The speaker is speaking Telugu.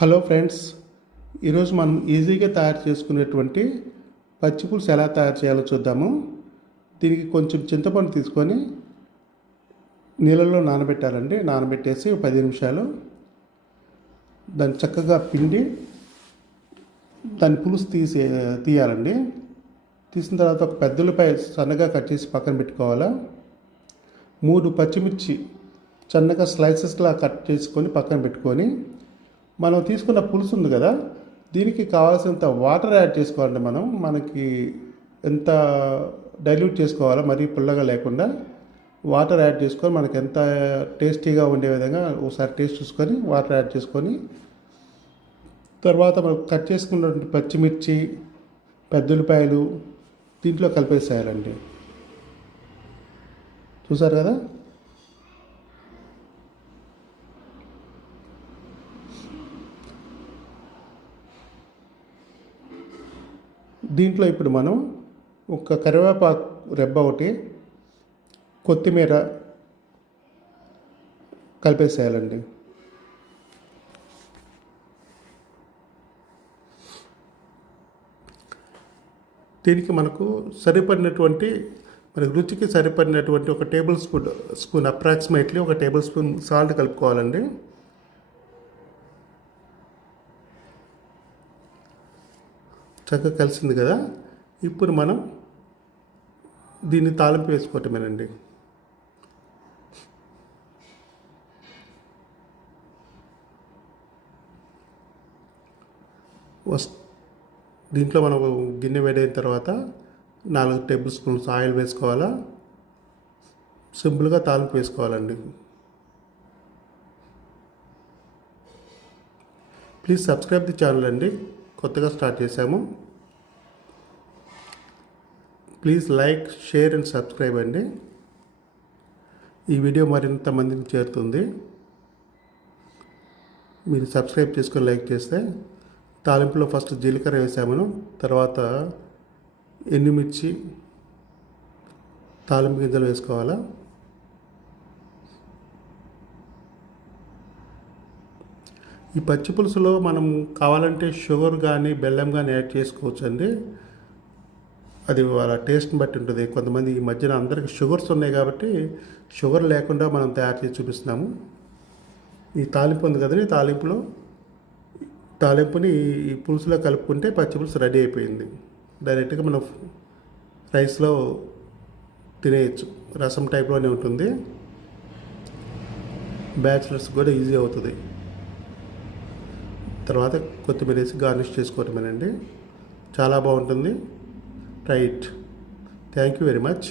హలో ఫ్రెండ్స్, ఈరోజు మనం ఈజీగా తయారు చేసుకునేటువంటి పచ్చి పులుసు ఎలా తయారు చేయాలో చూద్దాము. దీనికి కొంచెం చింతపండు తీసుకొని నీళ్ళల్లో నానబెట్టాలండి. నానబెట్టేసి 10 నిమిషాలు దాన్ని చక్కగా పిండి దాని పులుసు తీయాలండి. తీసిన తర్వాత ఒక పెద్ద ఉల్లిపాయ సన్నగా కట్ చేసి పక్కన పెట్టుకోవాలా. 3 పచ్చిమిర్చి సన్నగా స్లైసెస్లా కట్ చేసుకొని పక్కన పెట్టుకొని, మనం తీసుకున్న పులుసు ఉంది కదా, దీనికి కావాల్సినంత వాటర్ యాడ్ చేసుకోవాలండి. మనకి ఎంత డైల్యూట్ చేసుకోవాలో, మరీ పుల్లగా లేకుండా వాటర్ యాడ్ చేసుకొని మనకి ఎంత టేస్టీగా ఉండే విధంగా ఒకసారి టేస్ట్ చూసుకొని వాటర్ యాడ్ చేసుకొని, తర్వాత మనం కట్ చేసుకున్నటువంటి పచ్చిమిర్చి పెద్ద దీంట్లో కలిపేసేయాలండి. చూసారు కదా, దీంట్లో ఇప్పుడు మనం ఒక కరివేపాకు రెబ్బ ఒకటి, కొత్తిమీర కలిపేసేయాలండి. దీనికి మనకు సరిపడినటువంటి, మనకి రుచికి సరిపడినటువంటి ఒక టేబుల్ స్పూన్ అప్రాక్సిమేట్లీ ఒక టేబుల్ స్పూన్ సాల్ట్ కలుపుకోవాలండి. చక్కగా కలిసింది కదా, ఇప్పుడు మనం దీన్ని తాలింపు వేసుకోవటమేనండి. దీంట్లో మనం గిన్నె వేడైన తర్వాత 4 టేబుల్ స్పూన్స్ ఆయిల్ వేసుకోవాలా. సింపుల్గా తాలింపు వేసుకోవాలండి. ప్లీజ్ సబ్స్క్రైబ్ ది ఛానల్ అండి, కొత్తగా స్టార్ట్ చేశాము. Please like, share and subscribe అండి. ఈ వీడియో మరింత మందికి చేరుతుంది. మీరు సబ్స్క్రైబ్ చేసుకొని లైక్ చేస్తే. తాలింపులో ఫస్ట్ జీలకర్ర వేసాము, తర్వాత ఎండుమిర్చి, తాలింపు గింజలు వేసుకోవాలా. ఈ పచ్చి పులుసులో మనం కావాలంటే షుగర్ కానీ బెల్లం కానీ యాడ్ చేసుకోవచ్చు అండి. అది వాళ్ళ టేస్ట్ని బట్టి ఉంటుంది. కొంతమంది ఈ మధ్యన అందరికీ షుగర్స్ ఉన్నాయి కాబట్టి షుగర్ లేకుండా మనం తయారు చేసి చూపిస్తున్నాము. ఈ తాలింపు ఉంది కదండి, తాలింపుని ఈ పులుసులో కలుపుకుంటే పచ్చి పులుసు రెడీ అయిపోయింది. డైరెక్ట్గా మనం రైస్లో తినేయచ్చు. రసం టైప్లోనే ఉంటుంది. బ్యాచిలర్స్ కూడా ఈజీ అవుతుంది. తర్వాత కొత్తిమీర వేసి గార్నిష్ చేసుకోవటమేనండి. చాలా బాగుంటుంది. Right. Thank you very much.